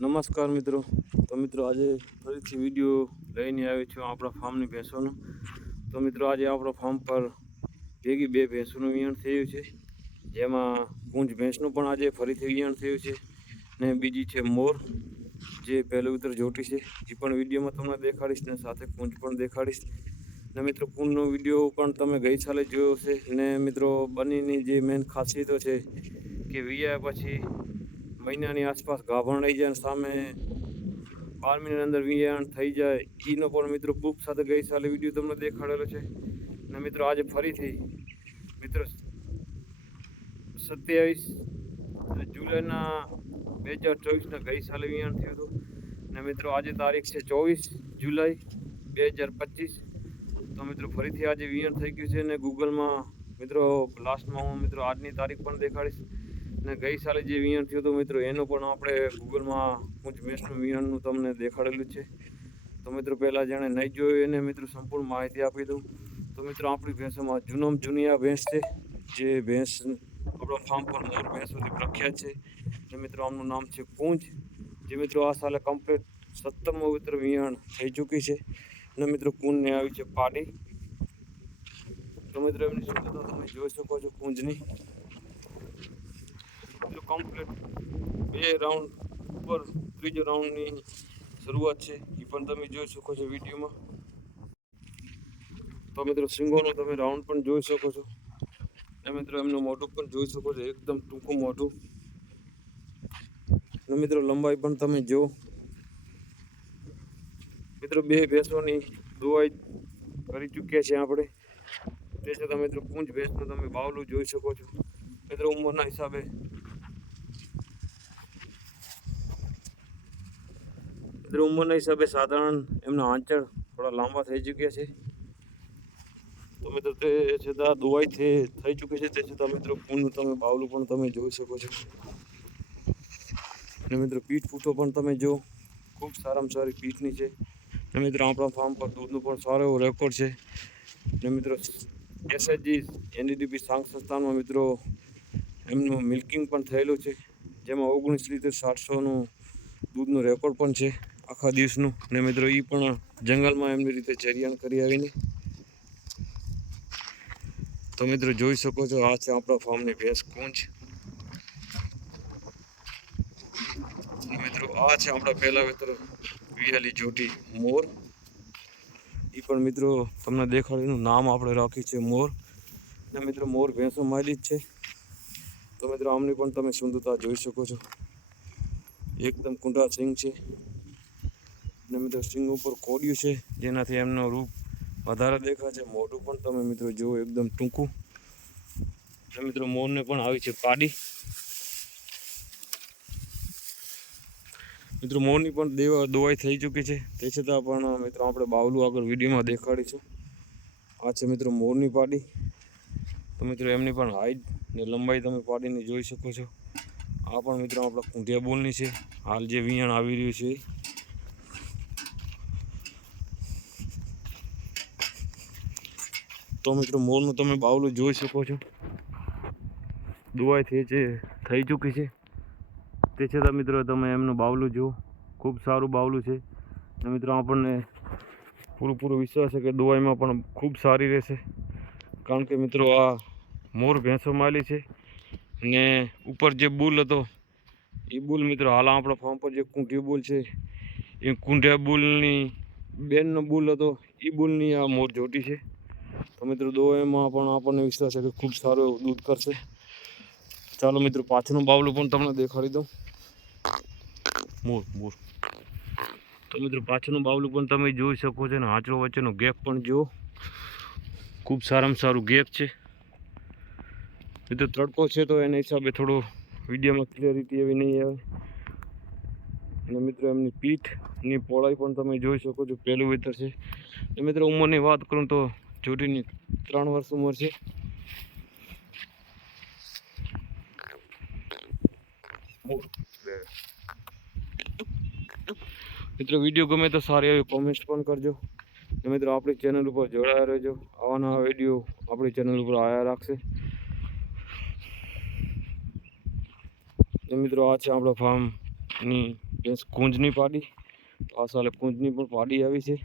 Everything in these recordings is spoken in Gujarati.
નમસ્કાર મિત્રો. તો મિત્રો આજે ફરીથી વિડીયો લઈને આવ્યો છું આપણા ફાર્મની ભેંસોનો. તો મિત્રો આજે આપણા ફાર્મ પર ભેગી બે ભેંસોનું વિયાણ થયું છે, જેમાં પૂંજ ભેંસનું પણ આજે ફરીથી વિયાણ થયું છે ને બીજી છે મોર, જે પહેલું ઉત્તર જોટી છે. એ પણ વિડીયોમાં તમને દેખાડીશ ને સાથે પૂંજ પણ દેખાડીશ. ને મિત્રો પૂંજનો વિડીયો પણ તમે ગઈ સાલે જોયો છે. ને મિત્રો બંનેની જે મેન ખાસિયતો છે કે વિયા પછી મહિનાની આસપાસ ગાભણ રહી જાય, સામે 12 મહિનાની અંદર વિયાણ થઈ જાય. એનો પણ મિત્રો બુક સાથે ગઈ સાલે વિડીયો તમને દેખાડેલો છે. ને મિત્રો આજે ફરીથી મિત્રો 27 જુલાઈના 2024ના ગઈ સાલે વિયાણ થયું હતું. ને મિત્રો આજે તારીખ છે 24 જુલાઈ 2025. તો મિત્રો ફરીથી આજે વિયાણ થઈ ગયું છે. ને ગૂગલમાં મિત્રો લાસ્ટમાં હું મિત્રો આજની તારીખ પણ દેખાડીશ. ને ગઈ સાલે જે વિયાણ થયું હતું મિત્રો એનું પણ આપણે ગૂગલમાં પૂંજ ભેંસનું વિયાણનું તમને દેખાડેલું છે. તો મિત્રો પહેલાં જેણે નહીં જોયું એને મિત્રો સંપૂર્ણ માહિતી આપી દઉં. તો મિત્રો આપણી ભેંસોમાં જૂનામાં જૂની આ ભેંસ છે, જે ભેંસ આપણા ફાર્મ પર મોર ભેંસોથી પ્રખ્યાત છે. ને મિત્રો આમનું નામ છે પૂંજ, જે મિત્રો આ સાલે કમ્પ્લીટ 17મું ઉત્તર વિયાણ થઈ ચૂકી છે. ને મિત્રો પૂંજને આવી છે પાડી. તો મિત્રો એમની સુંદરતા તમે જોઈ શકો છો પૂંજની. કમ્પ્લીટ 2 રાઉન્ડ ઉપર ત્રીજો રાઉન્ડની શરૂઆત છે, એ પણ તમે જોઈ શકો છો વિડીયોમાં. તો મિત્રો સિંગોનો તમે રાઉન્ડ પણ જોઈ શકો છો. ને મિત્રો એમનું મોઢું પણ જોઈ શકો છો, એકદમ ટૂંકું મોઢું. ને મિત્રો લંબાઈ પણ તમે જો. મિત્રો બે ભેંસોની દોવાઈ કરી ચૂક્યા છે આપણે. તે છતાં મિત્રો પૂંજ ભેંસનું તમે બાવલું જોઈ શકો છો. મિત્રો ઉંમરના હિસાબે સાધારણ એમના આંચળ થોડા લાંબા થઈ ચૂક્યા છે. તો મિત્રો તે છતાં દોવાઈ થઈ ચૂકી છે. તે છતાં મિત્રો પૂંજનું તમે બાવલું પણ તમે જોઈ શકો છો. ને મિત્રો પીઠ પૂઠો પણ તમે જો, ખૂબ સારામાં સારી પીઠની છે. ને મિત્રો આપણા ફાર્મ પર દૂધનું પણ સારો એવો રેકોર્ડ છે. ને મિત્રો SHG NDDP સાંગ સંસ્થાનમાં મિત્રો એમનું મિલ્કિંગ પણ થયેલું છે, જેમાં 19 લીટર 700નું દૂધનું રેકોર્ડ પણ છે આખા દિવસનું. ને મિત્રો એ પણ જંગલમાં એમની રીતે ચરિયાણ કરી આવીને. તો મિત્રો જોઈ શકો છો, આ છે આપણા ફાર્મની ભેંસ પૂંજ. મિત્રો આ છે આપણા પહેલા વેતર વિયાલી જોટી મોર. એ પણ મિત્રો તમને દેખાડીનું નામ આપણે રાખી છે મોર. ને મિત્રો મોર ભેંસો મારી જ છે. તો મિત્રો આમની પણ તમે સુંદરતા જોઈ શકો છો, એકદમ કુંડા સિંગ છે. ને મિત્રો સિંગ ઉપર કોડિયું છે, જેનાથી એમનો રૂપ વધારે દેખાય છે. મોઢું પણ તમે મિત્રો જુઓ, એકદમ ટૂંકું. ને મિત્રો મોરને પણ આવી છે પાડી. મિત્રો મોરની પણ દોવાઈ થઈ ચૂકી છે. તે છતાં પણ મિત્રો આપણે બાવલું આગળ વિડીયોમાં દેખાડીશું. આ છે મિત્રો મોરની પાડી. તો મિત્રો એમની પણ હાઈટ ને લંબાઈ તમે પાડીને જોઈ શકો છો. આ પણ મિત્રો આપણા કુંઢિયા બોલની છે, હાલ જે વિયાણ આવી રહ્યું છે. તો મિત્રો મોરનું તમે બાવલું જોઈ શકો છો, દોવાઈ થઈ ચૂકી છે. તે છતાં મિત્રો તમે એમનું બાવલું જુઓ, ખૂબ સારું બાવલું છે. અને મિત્રો આપણને પૂરો વિશ્વાસ છે કે દોવાઈમાં પણ ખૂબ સારી રહેશે, કારણ કે મિત્રો આ મોર ભેંસો માલી છે. ને ઉપર જે બુલ હતો એ બુલ મિત્રો હાલ આપણા ફાર્મ પર જે કુંઢિયો બુલ છે, એ કુંઢિયા બુલની બેનનો બુલ હતો, એ બુલની આ મોર જોટી છે. તો મિત્રો દોવાઈમાં પણ આપણને વિશ્વાસ છે કે ખૂબ સારું એવું દૂધ કરશે. ચાલો મિત્રો પાછળનું બાવલું પણ તમને દેખાડી દઉં. મોર તો મિત્રો પાછળનું બાવલું પણ તમે જોઈ શકો છો. ને આંચળો વચ્ચેનો ગેપ પણ જુઓ, ખૂબ સારામાં સારું ગેપ છે. મિત્રો તડકો છે તો એના હિસાબે થોડો વિડીયોમાં ક્લિયરિટી એવી નહીં આવે. અને મિત્રો એમની પીઠની પહોળાઈ પણ તમે જોઈ શકો છો, પહેલું વેતર છે. અને મિત્રો ઉંમરની વાત કરું તો જોટીની 3 વર્ષ ઉંમર છે. મિત્રો વિડીયો ગમે તો સારી એવી કોમેન્ટ પણ કરજો. મિત્રો આપણી ચેનલ ઉપર જોડાયા રહેજો, આવા નવા વિડીયો આપણી ચેનલ ઉપર આવ્યા રાખશે. મિત્રો આ છે આપણો ફાર્મ એની ભેંસ કુંજની પાડી, તો આ સાલે કુંજની પણ પાડી આવી છે.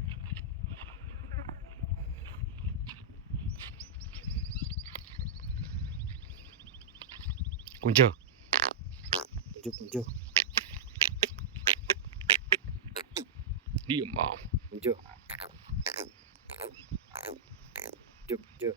કુંજો કુંજો કુંજો ડી માં કુંજો કુંજો કુંજો